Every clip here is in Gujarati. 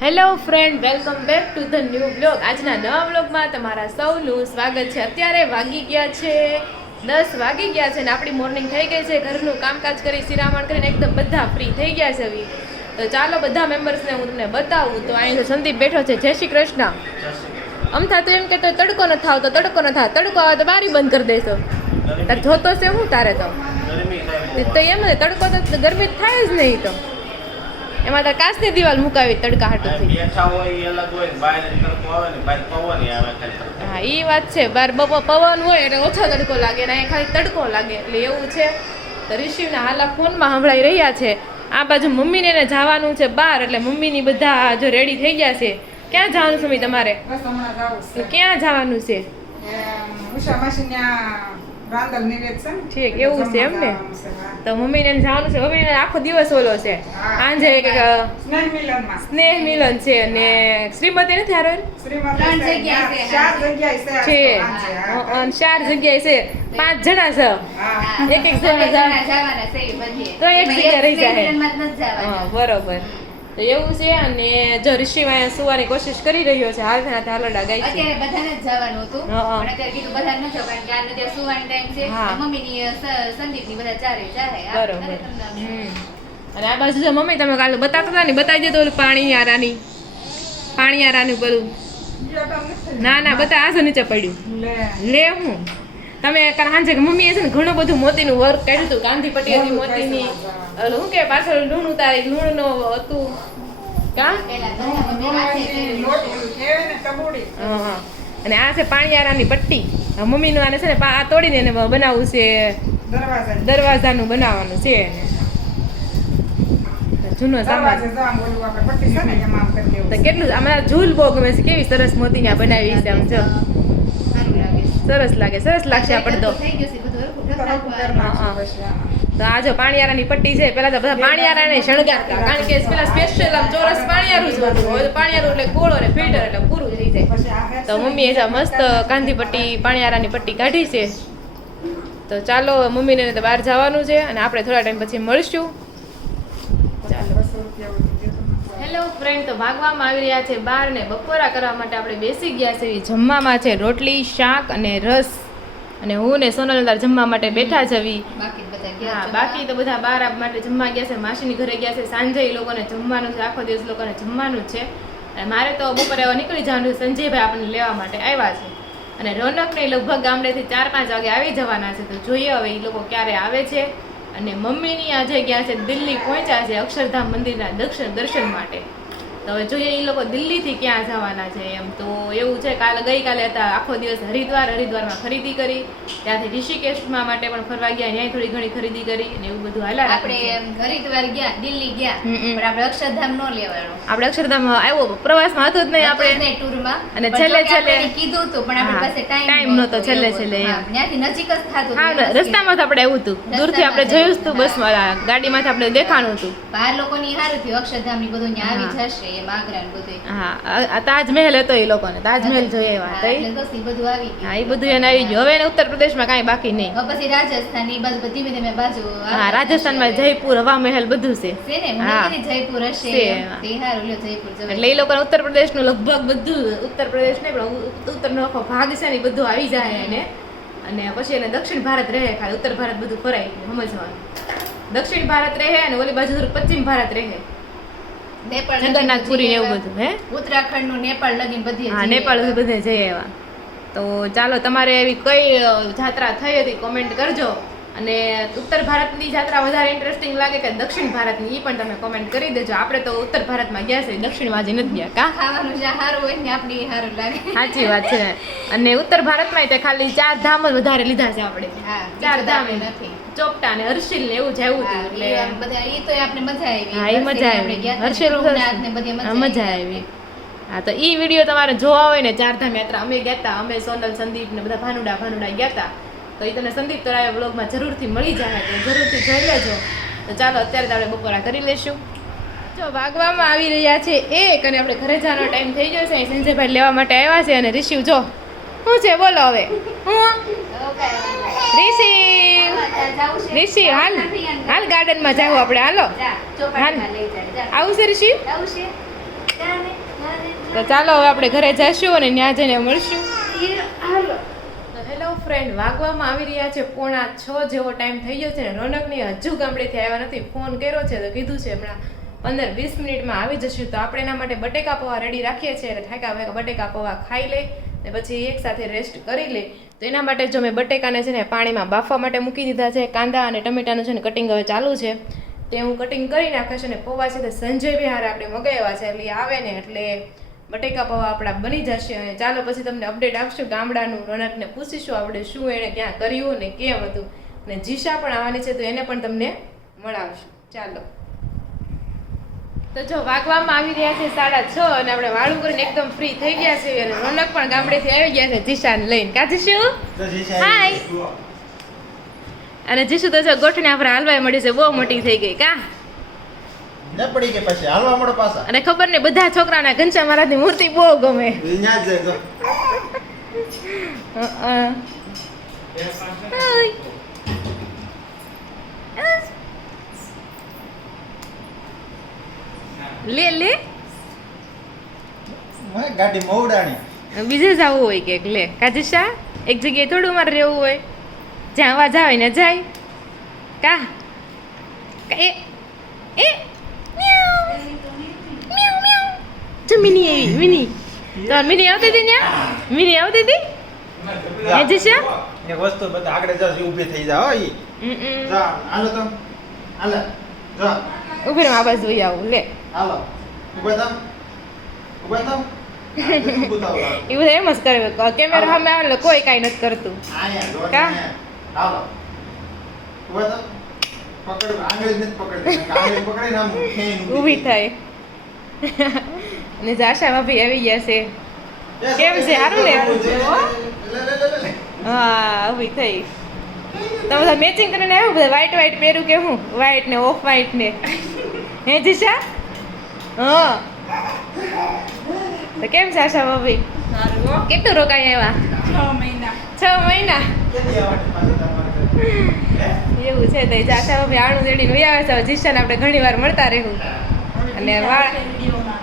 Hello friend, welcome back to the new blog. આજના નવા બ્લોગમાં તમારા સૌનું સ્વાગત છે. અત્યારે વાગી ગયા છે 10 વાગી ગયા છે ને આપણી મોર્નિંગ થઈ ગઈ છે. ઘરનું કામકાજ કરી શિરામણ કરીને એકદમ બધા ફ્રી થઈ ગયા છે હવે. તો ચાલો બધા મેમ્બર્સને હું તમને બતાવું. તો અહીં સંદીપ બેઠો છે. જય શ્રી કૃષ્ણ. અમથા તો એમ કહેતો તડકો ન થાવ તો તડકો ન થાય, તડકો આવે તો બારી બંધ કરી દેશો. તાર જોતો છે હું તારે તો એમ ને તડકો તો ગરમી થાય જ નહીં. તો એમાં તો કાચની દિવાલ મુકાવી તડકા હાટુથી. હા એ વાત છે. બાર પવન હોય એટલે ઓછો તડકો લાગે ને અહીંયા ખાલી તડકો લાગે એટલે એવું છે. તો ઋષિના હાલા ફોનમાં સંભળાઈ રહ્યા છે. આ બાજુ મમ્મીને એને જવાનું છે બહાર, એટલે મમ્મીની બધા જો રેડી થઈ ગયા છે. ક્યાં જવાનું છે તમારે? ક્યાં જવાનું છે? ઠીક એવું છે એમ ને. તો મમ્મીને જવાનું છે. મમ્મીને આખો દિવસ ઓલો છે સાંજે સ્નેહ મિલન છે અને શ્રીમતી નથી હારો છે. 4 જગ્યાએ છે, 5 જણા છે. એક જણા તો એક જગ્યા રહી જાય. બરોબર. તો એવું છે. અને જો ઋષિમાં સુવાની કોશિશ કરી રહ્યો છે. હાલ હાલડા ગાય છે. અત્યારે બધાને જ જવાનું હતું પણ અત્યારે કીધું બધા ન જાવ કારણ કે આ અત્યારે સુવાની ટાઈમ છે. મમ્મીની સંદીપની બધા ચારે ચાહે. બરોબર. અને આ બાજુ જો મમ્મી તમે કાલે બતાવતા હતા ને, બતાવી દેતો ઓલું પાણીયારાનું પેલું. ના ના બતા આસો નીચે પડ્યું લે. હું તમે સાંજે મમ્મીએ છે ને ઘણું બધું મોતીનું વર્ક કાઢ્યું હતું. ગાંધી પટ્ટી હતી મોતીની. ઓલું શું કે પાછળ લૂણ ઉતારી લૂણનો હતું અને આ છે પાણીયારાની પટ્ટી. મમ્મીનું આને છે ને આ તોડીને એને બનાવવું છે, દરવાજાનું બનાવવાનું છે. જૂનો સામાન તો કેટલું અમારા ઝૂલ બહુ ગમે છે. કેવી સરસ મોતીની આ બનાવી છે. આમ જો સરસ લાગે, સરસ લાગશે આપણે તો. તો આ જો પાણીયારાની પટ્ટી છે. પેલા તો બધા પાણીયારાને શણગારતા કારણ કે પેલા સ્પેશિયલ આમ ચોરસ પાણીયારું જ હતું. હવે પાણીયારું એટલે ગોળો ને ફિલ્ટર એટલે પૂરું થઈ જાય. તો મમ્મીએ મસ્ત ગાંધી પટ્ટી પાણીયારાની પટ્ટી કાઢી છે. તો ચાલો મમ્મીને તો બહાર જવાનું છે અને આપણે થોડા ટાઈમ પછી મળશું. હેલો ફ્રેન્ડ, તો ભાગવામાં આવી રહ્યા છે બહાર ને બપોરા કરવા માટે આપણે બેસી ગયા છે. જમવામાં છે રોટલી, શાક અને રસ. અને હું ને સોનલ જમવા માટે બેઠા જવી. હા બાકી તો બધા બહાર માટે જમવા ગયા છે. માસીની ઘરે ગયા છે. સાંજે એ લોકોને જમવાનું છે. આખો દિવસ લોકોને જમવાનું જ છે. અને મારે તો બપોરે નીકળી જવાનું છે. સંજયભાઈ આપણને લેવા માટે આવ્યા છે. અને રોનકને લગભગ ગામડેથી 4-5 વાગે આવી જવાના છે. તો જોઈએ હવે એ લોકો ક્યારે આવે છે. અને મમ્મીની આજે ગયા છે દિલ્હી પહોંચ્યા છે અક્ષરધામ મંદિરના દર્શન માટે. તો હવે જોઈએ એ લોકો દિલ્હીથી ક્યાં જવાના છે એમ. તો એવું છે ગઈકાલે હતા આખો દિવસ હરિદ્વારમાં ખરીદી કરી. ત્યાંથી ઋષિકેશમાં માટે પણ ફરવા ગયા, ત્યાં થોડી ઘણી ખરીદી કરી અને એવું બધું હાલા. આપણે હરિદ્વાર ગયા, દિલ્હી ગયા, પણ આપણે અક્ષરધામ નો લેવાનો. આપણે અક્ષરધામ આવ્યો પ્રવાસમાં હતું જ નહીં આપણે ટૂરમાં. અને છેલ્લે કીધું હતું પણ આપણી પાસે ટાઈમ નહોતો. છેલ્લે ત્યાંથી નજીક જ થતું. હા રસ્તામાં આપણે આવ્યું હતું, દૂરથી આપણે જોયું હતું. બસમાં ગાડીમાંથી આપણે દેખાણું હતું. બહાર લોકોની સારું થયું અક્ષરધામ ની બધું આવી જશે. હા તાજમહેલ હતો એ લોકોને. તાજમહેલ જોઈએ બધું આવી ગયું. હા એ બધું એને આવી ગયું. હવે એને ઉત્તર પ્રદેશમાં કાંઈ બાકી નહીં. પછી રાજસ્થાન એ બાજુ ધીમે ધીમે બાજુ. હા રાજસ્થાનમાં જયપુર હવા મહેલ બધું છે. જયપુર હશે એટલે એ લોકોને ઉત્તર પ્રદેશનું લગભગ બધું, ઉત્તર પ્રદેશ નહીં પણ ઉત્તરનો આખો ભાગ છે ને બધું આવી જાય એને. અને પછી એને દક્ષિણ ભારત રહે, ખાલી ઉત્તર ભારત બધું ફરાય સમજવાનું. દક્ષિણ ભારત રહે અને ઓલી બાજુ પશ્ચિમ ભારત રહે. જગન્નાથપુરી એવું બધું. હે ઉત્તરાખંડ નું નેપાળ લગીન બધી. હા નેપાળ બધે જઈ આવ્યા. તો ચાલો તમારે એવી કઈ જાત્રા થઈ હતી કોમેન્ટ કરજો. અને ઉત્તર ભારતની જાત્રા વધારે ઇન્ટરેસ્ટિંગ લાગે કે દક્ષિણ ભારતની, એ પણ તમે કોમેન્ટ કરી દેજો. આપણે તો ઉત્તર ભારતમાં ગયા છે, દક્ષિણમાં હજી નથી ગયા. કા ખાવાનું સારું હોય ને આપણી સારું લાગે. સાચી વાત છે. અને ઉત્તર ભારતમાં તે ખાલી 4 ધામ જ વધારે લીધા છે આપણે. 4 ધામ નથી, ચોપટા ને હર્ષિલ ને એવું જવું હતું. એટલે બધા એ તો આપણે મજા આવી. હા એ મજા આવી. હર્ષિલ મજા આવી. હા તો ઈ વિડીયો તમારે જોવા હોય ને 4 ધામ યાત્રા અમે ગયા હતા. અમે સોનલ, સંદીપ ને બધા ભાનુડા ગયા હતા. તો એ તમને સંદીપ તરાયા બ્લોગમાં જરૂરથી મળી જાય, તો જરૂરથી જોઈ લેજો. તો ચાલો અત્યારે આપણે બપોરા કરી લેશું. જો વાગવામાં આવી રહ્યા છે 1 અને આપણે ઘરે જવાનો ટાઈમ થઈ ગયો છે. સંજયભાઈ લેવા માટે આવ્યા છે. અને ઋષિ જો શું છે બોલો હવે. ઋષિ હાલ ગાર્ડનમાં જાવ આપણે. હાલો હાલ આવું છે ઋષિ. તો ચાલો હવે આપણે ઘરે જઈશું અને ત્યાં જઈને મળશું. હેલો ફ્રેન્ડ, વાગવામાં આવી રહ્યા છે 5:45 જેવો ટાઈમ થઈ ગયો છે ને રોનકની હજુ ગામડેથી આવ્યા નથી. ફોન કર્યો છે તો કીધું છે હમણાં 15-20 મિનિટમાં આવી જશું. તો આપણે એના માટે બટેકા પૌવા રેડી રાખીએ છીએ. એટલે ઠાકા બટેકા પૌવા ખાઈ લે ને પછી એક સાથે રેસ્ટ કરી લે. તો એના માટે જો મેં બટેકાને છે ને પાણીમાં બાફવા માટે મૂકી દીધા છે. કાંદા અને ટમેટાનું છે ને કટિંગ હવે ચાલુ છે, તે હું કટિંગ કરી નાખીશ. અને પૌવા છે તે સંજય વિહાર આપણે મગાવ્યા છે, એટલે આવે ને એટલે બટેકા પૌવા આપણા બની જશે. અને ચાલો પછી તમને અપડેટ આપશું ગામડાનું. રોનકને પૂછીશું આપણે શું એણે ક્યાં કર્યું ને કેમ હતું. અને જીશા પણ આવવાની છે તો એને પણ તમને મળાવશું. ચાલો તો જો વાગવામાં આવી રહ્યા છે 6:30 અને આપણે વાળું કરીને એકદમ ફ્રી થઈ ગયા છે. અને રોનક પણ ગામડેથી આવી ગયા છે જીશાને લઈને. કા જીશુ? હાય. અને જીશુ તો જો ગોઠણી આપણે હાલવાય મળી છે, બહુ મોટી થઈ ગઈ. કા ન પડી કે પછી હાલવા મળો પાછા. અને ખબર ને બધા છોકરાના ઘનશ્યામ મહારાજની મૂર્તિ બહુ ગમે. ન્યા જ જાય લે લે તો ગાડી મોવડાણી. બીજે જવું હોય કે લે કાજીશા, એક જગ્યાએ થોડું મારે રહેવું હોય, જ્યાં અવાજ આવે ને જાય. કા એ એ મિની એવી મિની તો મિની આવતી હતી ને, મિની આવતી હતી હે જીશા. એ વસ્તુ બધા આગળ જાવ ઊભી થઈ જાવ. ઈ જા હાલો તો હાલો જા ઉભી રહો, આ બાજુ આવું લે. હાલો ઊભા થાવ ઊભા થાવ. એ બધા એમ જ કરે, કેમેરા સામે આવે એટલે કોઈ કાંઈ નથી કરતું. આયા કા? હાલો ઊભા થાવ. પકડ આંગળી જ નથી પકડતી. આંગળી પકડીને આમ ખેંચી ઊભી થાય. અને જાશા ભાભી આવી ગયા છે. કેમ છે? સારું ને? હા ઊભી થઈ. તમે બધા મેચિંગ કરીને આવ્યું, બધા વ્હાઈટ વ્હાઈટ પહેર્યું કે હું? વ્હાઈટ ને ઓફ વ્હાઈટ ને. હે જીશા? હા તો કેમ છે આશા ભાભી? કેટલું રોકાઈ આવ્યા? 6 મહિના. એવું છે તો આશા ભાભી આણું તેડીને વહી આવે છે. જીશાને આપણે ઘણી વાર મળતા રહેવું. અને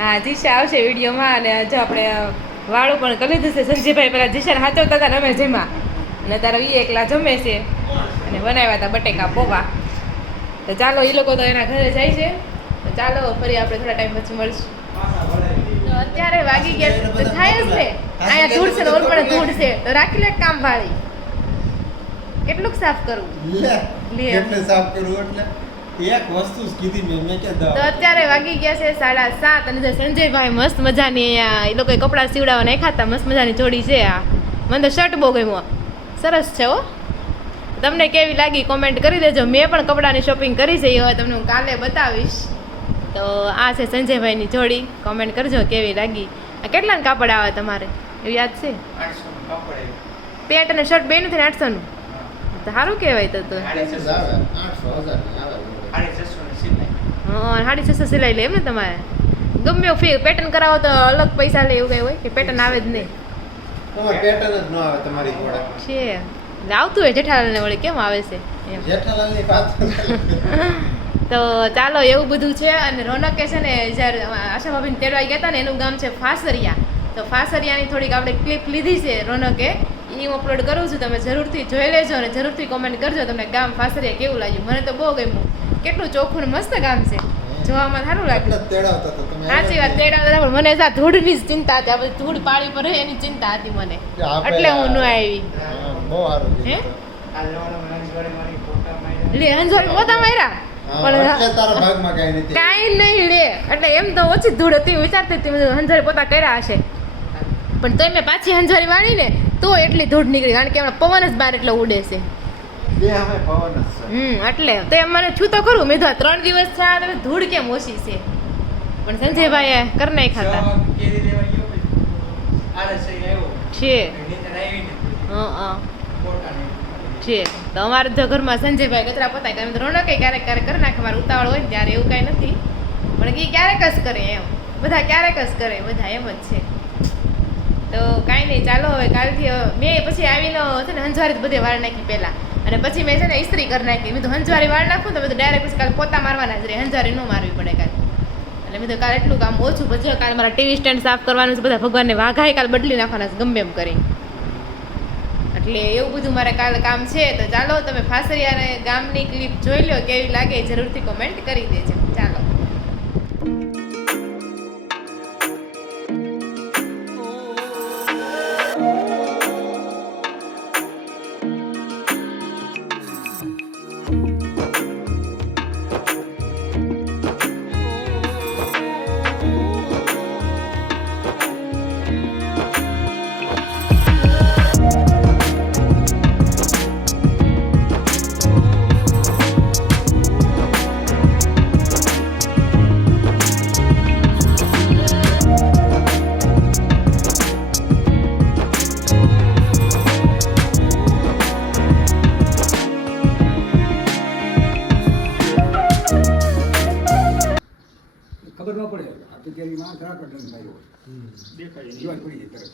હા જીશા આવશે વિડીયોમાં. અને જો આપણે વાળું પણ કરી લીધું છે. સંજયભાઈ પેલા જીશાને હાચવતા હતા રમે જેમાં, અને તારા એ એકલા જમે છે. અને બનાવ્યા હતા બટેકા પૌવા. તો ચાલો એ લોકો તો એના ઘરે જાય છે. તો ચાલો ફરી આપણે થોડા ટાઈમ પછી મળશું. તો અત્યારે વાગી ગયા તો થાય જ ને. અહીંયા ધૂળ છે ને ઓર પણ ધૂળ છે, તો રાખી લે કામ વાળી. કેટલુંક સાફ કરવું? લે લે. કેટલે સાફ કરવું એટલે એક વસ્તુ જ કીધી મેં કે દા. તો અત્યારે વાગી ગયા છે 7:30. અને જો સંજયભાઈ મસ્ત મજાની અહીંયા એ લોકોએ કપડાં સીવડાવવા નાખ્યા હતા. મસ્ત મજાની જોડી છે આ. મને તો શર્ટ બહુ ગમ્યો, સરસ છે હો. તમને કેવી લાગી કોમેન્ટ કરી દેજો. મેં પણ કપડાની શોપિંગ કરી છે, હવે તમને હું કાલે બતાવીશ. તો આ છે સંજયભાઈની જોડી. કોમેન્ટ કરજો કેવી લાગી. આ કેટલાનું કાપડ આવે તમારે એવું યાદ છે? 800 નું કાપડ પેન્ટ અને શર્ટ બે નથી 800 નું. તો સારું કહેવાય. તો 800 આવે 800 આવે 650 ની સિલાઈ. હા 650 સિલાઈ લે એમ ને તમારે? ગમે એવું પેટર્ન કરાવો તો અલગ પૈસા લે એવું કઈ હોય કે પેટર્ન આવે જ નહીં? તમારે પેટર્ન જ ન આવે તમારી જોડે છે આવતું હોય જેઠાલાલને વળી કેમ આવે છે એમ. જેઠાલાલની વાત. તો ચાલો એવું બધું છે. અને રોનકે છે ને જ્યારે આશા ભાભીને તેડવા ગયા હતા ને એનું ગામ છે ફાસરિયા. તો ફાસરિયાની થોડીક આપણે ક્લિપ લીધી છે રોનકે, એ હું અપલોડ કરું છું. તમે જરૂરથી જોઈ લેજો અને જરૂરથી કોમેન્ટ કરજો તમને ગામ ફાસરિયા કેવું લાગ્યું. મને તો બહુ ગમ્યું. કેટલું ચોખ્ખું ને મસ્ત ગામ છે, જોવામાં સારું લાગ્યું. એટલે તેડાવતા તો તમે. સાચી વાત, તેડાવતા પણ મને આ ધૂળની જ ચિંતા હતી. આ બધી ધૂળ પાડી પર એની ચિંતા હતી મને, એટલે હું ન આવી. બહુ સારું હે કીધું. લે હંજવાળી પોતા માર્યા એટલે તારા ભાગમાં કાઈ નથી. કાંઈ નહીં લે. એટલે એમ તો ઓછી ધૂળ હતી, વિચારતી હતી હંજવાળી પોતા કર્યા હશે. પણ તો મેં પાછી હંજવાળી વાળી ને તો એટલી ધૂળ નીકળી, કારણ કે હમણાં પવન જ બહાર એટલો ઉડે છે. બે અમે પવન જ છે. એટલે તો એમ મને છું તો ખરું. મેં તો 3 દિવસ થયા તમે ધૂળ કેમ ઓછી છે. પણ સંજયભાઈએ કરી નહીં ખાતા છે. હા છે. તો અમારે જો ઘરમાં સંજયભાઈ કચરા પતાય કરે, રોનકે ક્યારેક ક્યારેક કરી નાખે. મારે ઉતાવળ હોય ને ત્યારે એવું કાંઈ નથી, પણ એ ક્યારેક જ કરે એમ. બધા ક્યારેક જ કરે, બધા એમ જ છે. તો કાંઈ નહીં, ચાલો હવે કાલથી મેં પછી આવીને છે ને હંજવારી બધે વાળ નાખી પહેલાં, અને પછી મેં છે ને ઇસ્ત્રી કરી નાખી. મેં તો હંજવારી વાળ નાખું તો બધું ડાયરેક્ટ પછી કાલે પોતા મારવાના જ રહે, હંજવારી ન મારવી પડે કાલે. એટલે મેં તો કાલે એટલું કામ ઓછું પછી કાલે મારા ટીવી સ્ટેન્ડ સાફ કરવાનું છે, બધા ભગવાનને વાઘાય કાલે બદલી નાખવાના છે ગમે એમ કરી. એટલે એવું બધું મારે કાલે કામ છે. તો ચાલો તમે ફાસરિયા ગામની ક્લિપ જોઈ લો, કેવી લાગે જરૂરથી કોમેન્ટ કરી દેજો. ચાલો ખબર ન પડે આ તો કેરી માં ખરા કટન થયો દેખાય જીવન પડી જાય તરત.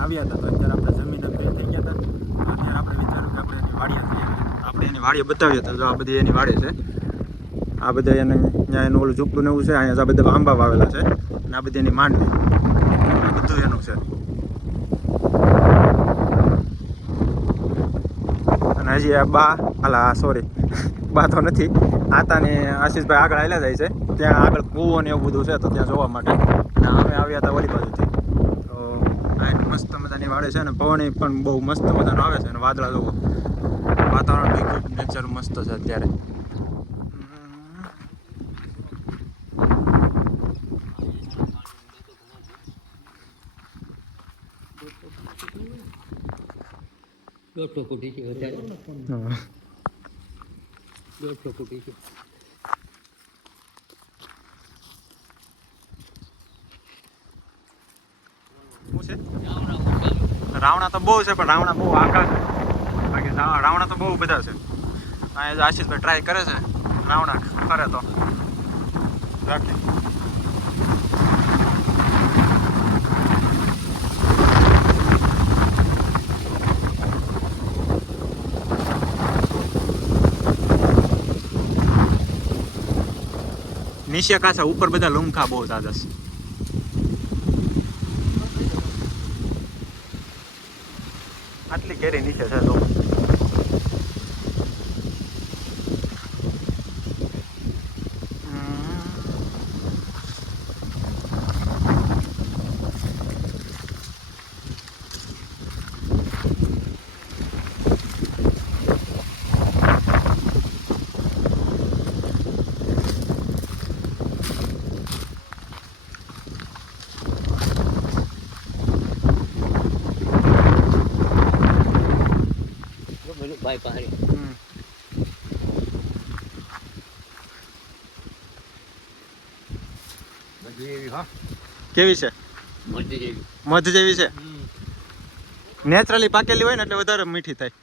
આવ્યા હતા તો અત્યારે આપણે જમીને ફ્રી થઈ ગયા હતા. અત્યારે આપણે વિચાર્યું કે આપણે એની વાડીએ જઈએ. આપણે એની વાડીએ બતાવીએ તો જો આ બધી એની વાડી છે. આ બધા એને ત્યાં એનું ઓલું ઝૂંપડું ને એવું છે. અહીંયા આ બધા આંબા વાવેલા છે અને આ બધી એની માંડવી, આ બધું એનું છે. અને હજી આ બા સોરી બા તો નથી, આતાને આશીષભાઈ આગળ આવેલા જાય છે. ત્યાં આગળ કૂવો ને એવું બધું છે તો ત્યાં જોવા માટે. અને અમે આવ્યા હતા વળી બાજુથી. મસ્ત મજાની વાડે છે ને પવન પણ બહુ મસ્ત મજાનો આવે છે અને વાદળા જોવો, વાતાવરણ બી ખૂબ નેચર મસ્ત છે અત્યારે. ફૂટી છે વધારે 150 ફૂટી છે. રાવણા તો બહુ છે પણ રાવણા બહુ આખા છે. બાકી રાવણા તો બહુ બધા છે. અહીંયા આશીષભાઈ ટ્રાય કરે છે રાવણા કરે તો રાખે. નીચે કાચા ઉપર બધા લુમખા બહુ જાજા છે. આટલી કેરી નીચે છે તો ભાઈ પાણી કેવી છે? મધ જેવી છે. નેચરલી પાકેલી હોય ને એટલે વધારે મીઠી થાય.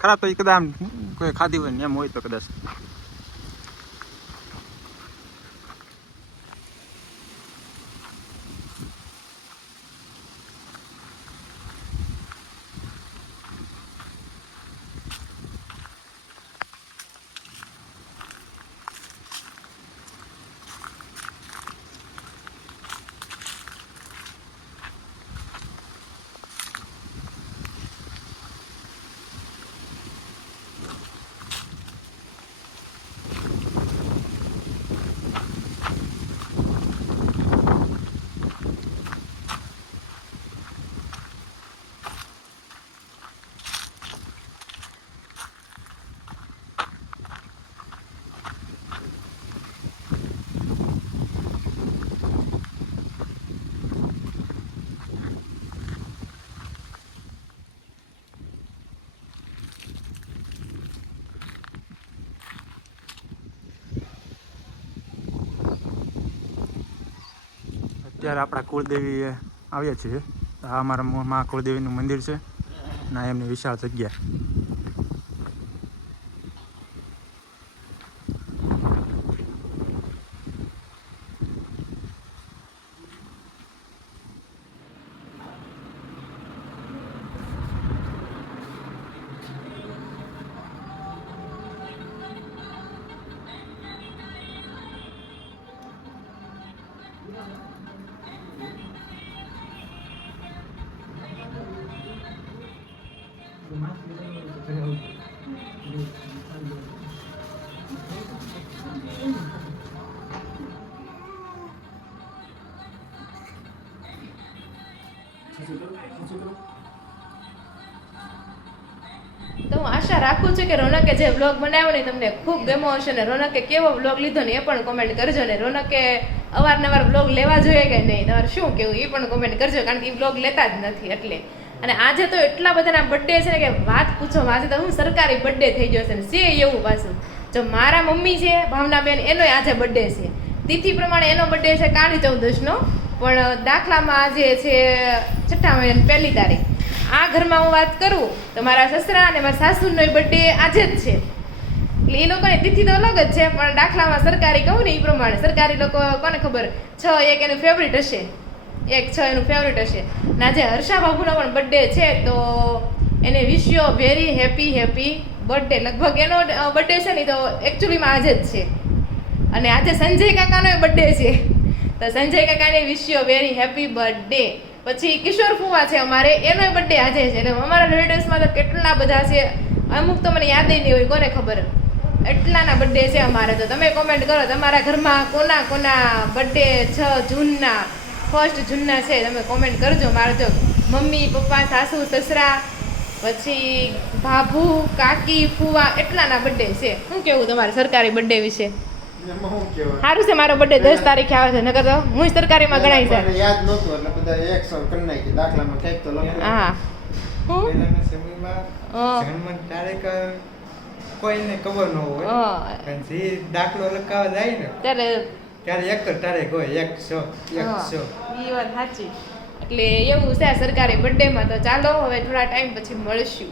ખરાબ તો કદાચ આમ કોઈ ખાધી હોય ને એમ હોય તો કદાચ. અત્યારે આપણા કુળદેવી આવ્યા છીએ. આ અમારા મા કુળદેવીનું મંદિર છે ના એમની વિશાળ જગ્યા. તો હું આશા રાખું છું કે રોનકે જે વ્લોગ બનાવ્યો ને તમને ખૂબ ગમ્યો હશે ને રોનકે કેવો વ્લોગ લીધો ને એ પણ કોમેન્ટ કરજો ને રોનકે અવારનવાર વ્લોગ લેવા જોઈએ કે નહીં તમારે શું કેવું એ પણ કોમેન્ટ કરજો કારણ કે એ વ્લોગ લેતા જ નથી એટલે. અને આજે તો એટલા બધાના બર્થડે છે ને કે વાત પૂછો આજે તો હું સરકારી બર્થડે થઈ ગયો છે ને છે એવું પાછું. જો મારા મમ્મી છે ભાવનાબેન એનોય આજે બર્થડે છે તિથિ પ્રમાણે એનો બર્થડે છે કાળી 14નો પણ દાખલામાં આજે છે 6 મહિનાની 1 તારીખ. આ ઘરમાં હું વાત કરું તો મારા સસરા અને મારા સાસુનો બર્થડે આજે જ છે એટલે એ લોકોની તિથિ તો અલગ જ છે પણ દાખલામાં સરકારી કહું ને એ પ્રમાણે સરકારી લોકો કોને ખબર 6 એક એનું ફેવરિટ હશે 1 6 એનું ફેવરિટ હશે. અને આજે હર્ષા બાબુનો પણ બર્થડે છે તો એને wish you very happy birthday. લગભગ એનો બર્થડે છે ને તો એકચ્યુઅલીમાં આજે જ છે. અને આજે સંજય કાકાનો બર્થડે છે તો સંજય કાકાને wish you very happy birthday. પછી કિશોર ફુવા છે અમારે એનો બર્થડે આજે છે એટલે અમારા રિલેટિવ્સમાં તો કેટલા બધા છે અમુક તો મને યાદ નહીં હોય કોને ખબર એટલાના બર્થડે છે અમારે. તો તમે કોમેન્ટ કરો તમારા ઘરમાં કોના બર્થડે 6 જૂનના 1 જૂનના છે તમે કોમેન્ટ કરજો. મારે જો મમ્મી પપ્પા સાસુ સસરા પછી ભાભુ કાકી ફુવા એટલાના બર્થડે છે. શું કેવું તમારે સરકારી બર્થડે વિશે? સારું છે મારો બર્થડે 10 તારીખે આવે છે નકર તો હું સરકારીમાં ગણાય છે યાદ નહોતું એટલે બધા 100 કરી નાખી દાખલામાં કંઈક તો લખ્યું. હા હું પહેલાના સમયમાં જન્મ તારીખ કોઈને ખબર ન હોય કારણ કે દાખલો લખાવા જાય ને ત્યારે એક જ તારીખ હોય 100 એ વાત સાચી. એટલે એવું છે સરકારી બર્થડેમાં. તો ચાલો હવે થોડા ટાઈમ પછી મળીશું.